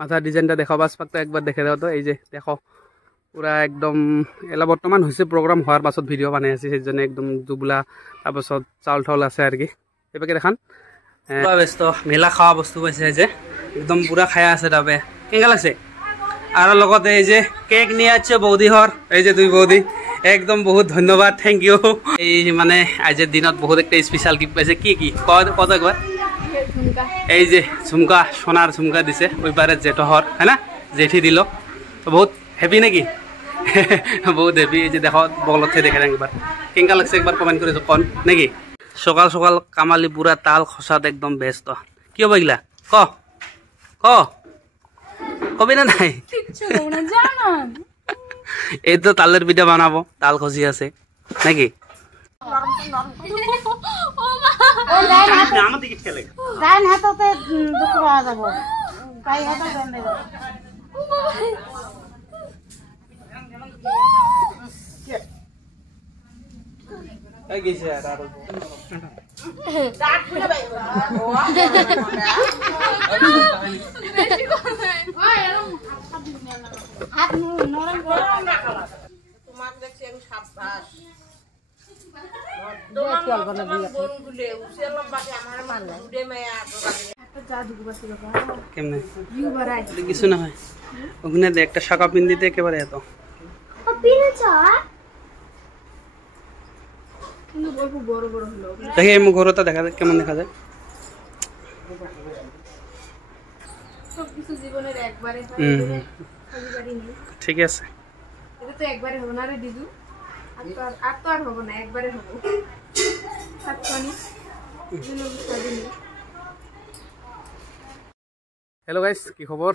মাথার ডিজাইনটা দেখো বাস পাকটা একবার দেখে দাও তো। এই যে দেখো পুরা একদম এলা বর্তমান হয়েছে প্রোগ্রাম হওয়ার পাছত ভিডিও বানাই আছে সেই জন্য একদম দুবলা তারপাছত চাউল ঠাউল আছে আর কি এবারে দেখান পুরা ব্যস্ত মেলা খাওয়া বস্তু পাইছে যে একদম পুরা খায়া আছে তবে কেঙ্গা লাগছে আর লগতে এই যে কেক নিয়ে আছে বৌদি হর এই যে দুই বৌদি একদম বহুত ধন্যবাদ থ্যাংক ইউ এই মানে আজের দিনত বহুত একটা স্পেশাল গিফট পাইছে কি কি কত একবার এই যে ঝুমকা সোনার ঝুমকা দিছে ওইবারে জেঠহর হ্যাঁ না জেঠি দিল তো বহুত হ্যাপি নাকি বহুত হ্যাপি এই যে দেখো বগলতে দেখে দেন একবার কেঙ্গা লাগছে একবার কমেন্ট করে কন নাকি সকাল সকাল কামালি পুরা তাল খসাত একদম ব্যস্ত কি হবে এগুলা ক কবি না নাই এই তো তালের পিঠা বানাবো তাল খসি আছে নাকি কিছু না হয় ওখানে একটা শাখা পিন দিতে একেবারে এত দেখে এমন ঘরটা দেখা যায় কেমন দেখা যায় ঠিক আছে हेलो गाइस কি খবর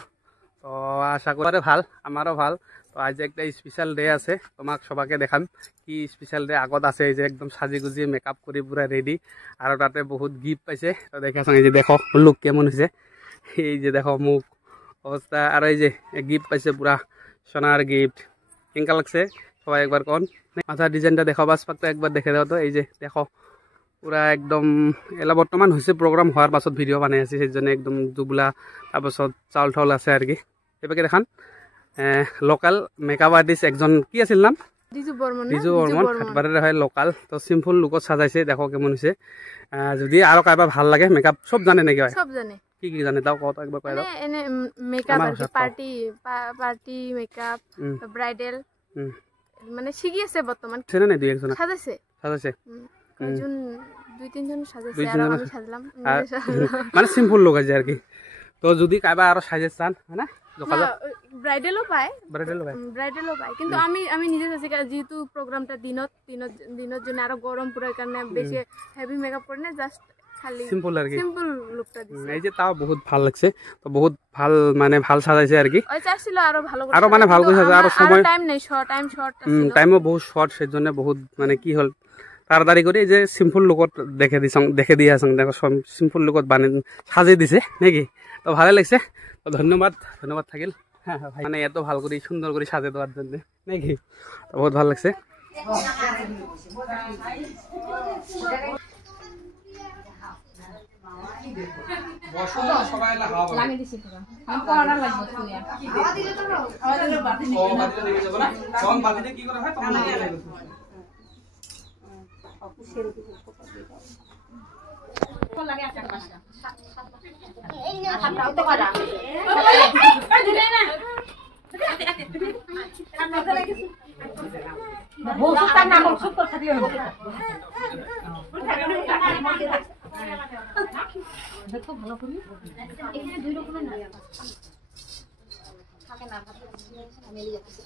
তো আশা করি ভাল আমারও ভাল তো আজ একটা স্পেশাল ডে আছে তোমাক সবাকে দেখাম কি স্পেশাল ডে আগত আছে এই যে একদম সাজি গুজি মেকআপ কৰি পুরা রেডি আর তাতে বহুত গিফট পাইছে তো দেখাছং এই যে দেখো লুক কেমন হইছে এই যে দেখো মুখ অবস্থা আর এই যে গিফট পাইছে পুরা সোনার গিফট কেঙ্গা লাগছে সবাই একবার কোন মাথার ডিজাইনটা দেখো বাস পাকটা একবার দেখে দাও তো এই যে দেখো পুরা একদম এলা বর্তমান হয়েছে প্রোগ্রাম হওয়ার পাছত ভিডিও বানাই আছে সেই জন্য একদম দুবলা তারপাছত চাউল ঠাউল আছে আর কি এবারে দেখান লোকাল মেকআপ আর্টিস্ট একজন কি আছিল নাম রিজু বর্মন হাটবারের হয় লোকাল তো সিম্পল লুকত সাজাইছে দেখো কেমন হয়েছে যদি আরো কারবার ভাল লাগে মেকআপ সব জানে নাকি হয় সব জানে কি কি জানে দাও কত একবার কই দাও এনে মেকআপ আর পার্টি মেকআপ ব্রাইডাল মানে শিখি আছে বর্তমান ছেনে নাই দুই একজন সাজাইছে কয়জন দুই তিনজন সাজাইছে আর আমি সাজলাম মানে সিম্পল লুক আছে আর কি তো যদি কাইবা আরো সাজে চান হ্যাঁ না ব্রাইডালও পায় কিন্তু আমি নিজে চাইছি যেহেতু প্রোগ্রামটা দিনত জন্য আরো গরম পুরার কারণে বেশি হেভি মেকআপ করে না জাস্ট খালি সিম্পল আর কি সিম্পল লুকটা দিছে এই যে তাও বহুত ভাল লাগছে তো বহুত ভাল মানে ভাল সাজাইছে আর কি ওই চাইছিল আরো ভালো করে আরো মানে ভাল করে সাজা আরো সময় টাইম নাই টাইমও বহুত শর্ট সেজন্য বহুত মানে কি হল তাড়াতাড়ি করে এই যে সিম্পল লুকত দেখে দিয়ে আসং দেখো সিম্পল লুকত বানিয়ে সাজিয়ে দিছে নাকি তো ভালো লাগছে তো ধন্যবাদ থাকিল হ্যাঁ ভাই মানে এত ভালো করে সুন্দর করে সাজিয়ে দেওয়ার জন্য নাকি তো বহুত ভালো লাগছে দেখো ভালো করে এখানে দুই রকমের না থাকে না মেলে যাচ্ছে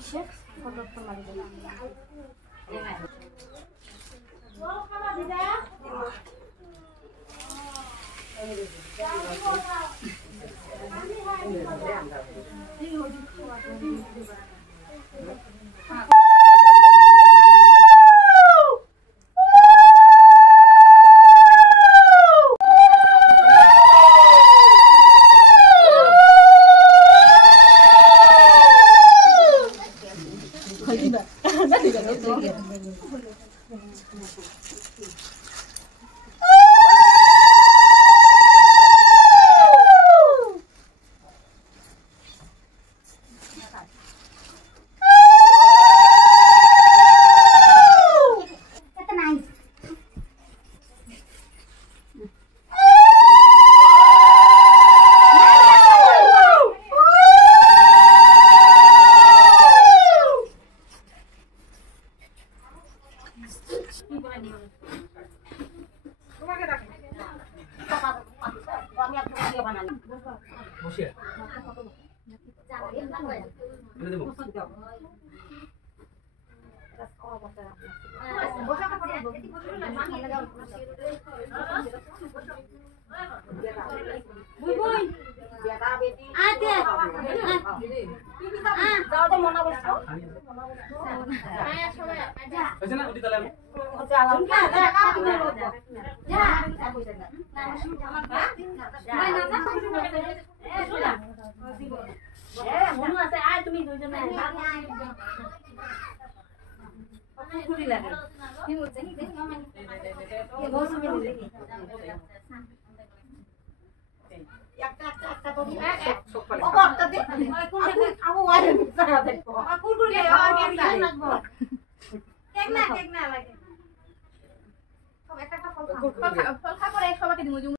Chef, foto-foto lagi.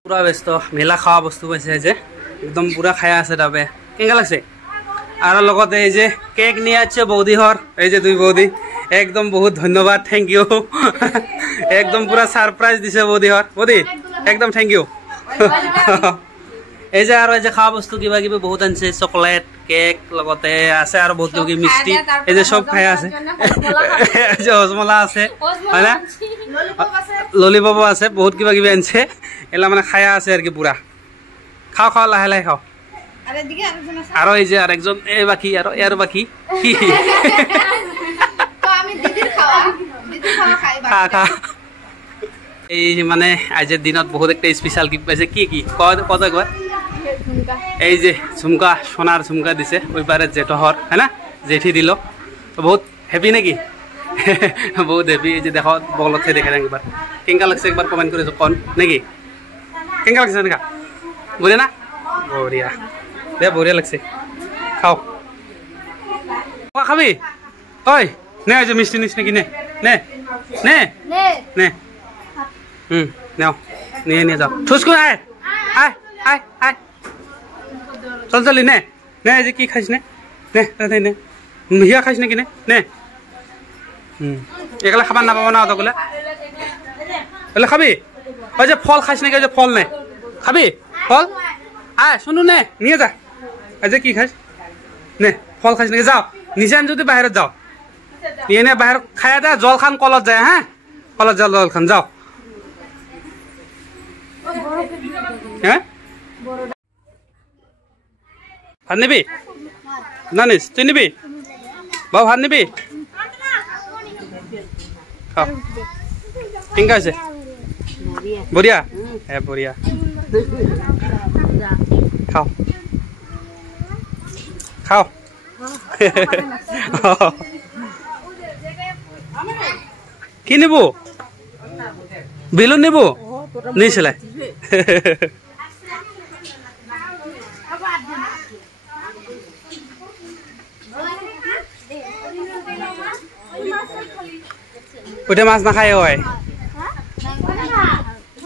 পুরা ব্যস্ত মেলা খাওয়া বস্তু পাইছে যে একদম পুরা খায়া আছে তবে কেঙ্গা লাগছে আর লগতে এই যে কেক নিয়ে আছে বৌদিহর এই যে দুই বৌদি একদম বহুত ধন্যবাদ থ্যাংক ইউ একদম পুরা সারপ্রাইজ দিছে বৌদিহর বৌদি একদম থ্যাংক ইউ এই যে আর এই যে খাওয়া বস্তু কিবা কিবি বহুত আনছে চকলেট কেক লগতে আছে আর বহুত কিবি মিষ্টি এই যে সব খাই আছে এই যে হজমলা আছে হয় না ললিপপও আছে বহুত কিবা কিবি আনছে এলা মানে খায়া আছে আর কি পুরা খাও খাও লাহে লাহে খাও আরো এই যে আরেকজন এ বাকি আর এর বাকি কি খা খা এই মানে আজের দিনত বহুত একটা স্পেশাল গিফট পাইছে কি কি কত একবার এই যে ঝুমকা সোনার ঝুমকা দিছে ওইবারে জেঠহর হ্যাঁ না জেঠি দিল তো বহুত হ্যাপি নাকি বহুত হ্যাপি এই যে দেখো বগলত দেখে একবার কেঙ্কা লাগছে একবার কমেন্ট করে কন নাকি কেঙ্কা লাগছে এনেকা বুঝে না বঢ়িয়া দে বঢ়িয়া লাগছে খাও খাবি ওই নে যে মিষ্টি নিষ্টি কিনে নে নে নে নাও নিয়ে নিয়ে যাও ঠুসকু আয় আয় আয় আয় চল চলি নে নে যে কি খাইছ নে নে নে হিয়া খাইছ নেকি নে এগুলা খাবার নাপাব না অতগুলা বলে খাবি ওই যে ফল খাইছ নাকি ওই যে ফল নে খাবি ফল আয় শুনু নে নিয়ে যা এই যে কি খাইছ নে ফল খাইছ নাকি যাও নিজে যদি বাহিৰত যাও নিয়ে নে বাহিৰত খাই দে জল খান কলত যায় হ্যাঁ কলত যাও জল খান যাও হ্যাঁ ভাত নিবি নানিস তুই নিবি বাবু ভাত নিবি খাও কেঙ্কা আছে বঢ়িয়া হ্যাঁ বঢ়িয়া খাও খাও কি নিব বেলুন নিব নিয়েছিলে ওইটা মাছ নাখায় হয়